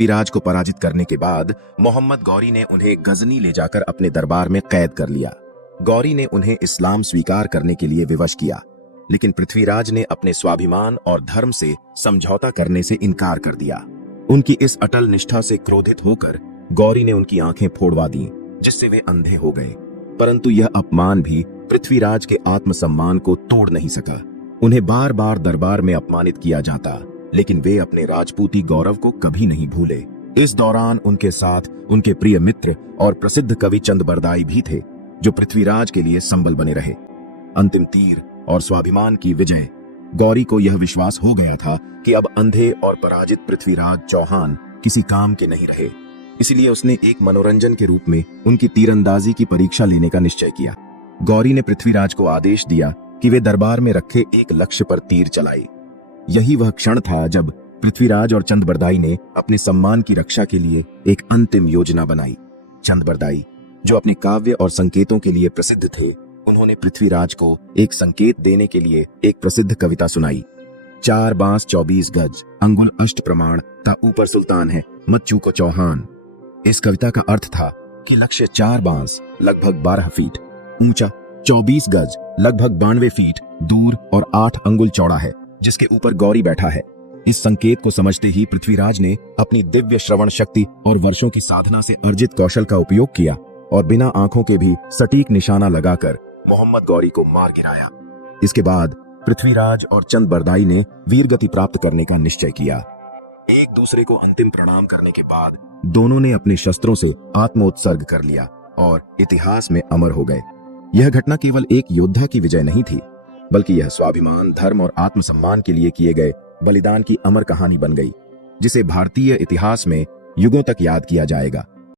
पृथ्वीराज को पराजित करने के बाद मोहम्मद गौरी ने उन्हें गजनी ले जाकर अपने दरबार में कैद कर लिया। गौरी ने उन्हें इस्लाम स्वीकार करने के लिए विवश किया, लेकिन पृथ्वीराज ने अपने स्वाभिमान और धर्म से समझौता करने से इनकार कर दिया। उनकी इस अटल निष्ठा से क्रोधित होकर गौरी ने उनकी आंखें फोड़वा दी, जिससे वे अंधे हो गए। परंतु यह अपमान भी पृथ्वीराज के आत्मसम्मान को तोड़ नहीं सका। उन्हें बार बार दरबार में अपमानित किया जाता, लेकिन वे अपने राजपूती गौरव को कभी नहीं भूले। इस दौरान उनके साथ उनके प्रिय मित्र और प्रसिद्ध कवि चंदबरदाई भी थे, जो पृथ्वीराज के लिए संबल बने रहे। अंतिम तीर और स्वाभिमान की विजय। गौरी को यह विश्वास हो गया था कि अब अंधे और पराजित पृथ्वीराज चौहान किसी काम के नहीं रहे। इसलिए उसने एक मनोरंजन के रूप में उनकी तीरंदाजी की परीक्षा लेने का निश्चय किया। गौरी ने पृथ्वीराज को आदेश दिया कि वे दरबार में रखे एक लक्ष्य पर तीर चलाए। यही वह क्षण था जब पृथ्वीराज और चंदबरदाई ने अपने सम्मान की रक्षा के लिए एक अंतिम योजना बनाई। चंदबरदाई, जो अपने काव्य और संकेतों के लिए प्रसिद्ध थे, उन्होंने पृथ्वीराज को एक संकेत देने के लिए एक प्रसिद्ध कविता सुनाई। 4 बांस 24 गज, अंगुल अष्ट प्रमाण, ता ऊपर सुल्तान है, मत चूको चौहान। इस कविता का अर्थ था कि लक्ष्य 4 बांस लगभग 12 फीट ऊंचा, 24 गज लगभग 92 फीट दूर और 8 अंगुल चौड़ा है, जिसके ऊपर गौरी बैठा है। इस संकेत को समझते ही पृथ्वीराज ने अपनी दिव्य श्रवण शक्ति और वर्षों की साधना से अर्जित कौशल का उपयोग किया और बिना आंखों के भी सटीक निशाना लगाकर मोहम्मद गौरी को मार गिराया। इसके बाद पृथ्वीराज और चंदबरदाई ने वीरगति प्राप्त करने का निश्चय किया। एक दूसरे को अंतिम प्रणाम करने के बाद दोनों ने अपने शस्त्रों से आत्मोत्सर्ग कर लिया और इतिहास में अमर हो गए। यह घटना केवल एक योद्धा की विजय नहीं थी, बल्कि यह स्वाभिमान, धर्म और आत्मसम्मान के लिए किए गए बलिदान की अमर कहानी बन गई, जिसे भारतीय इतिहास में युगों तक याद किया जाएगा।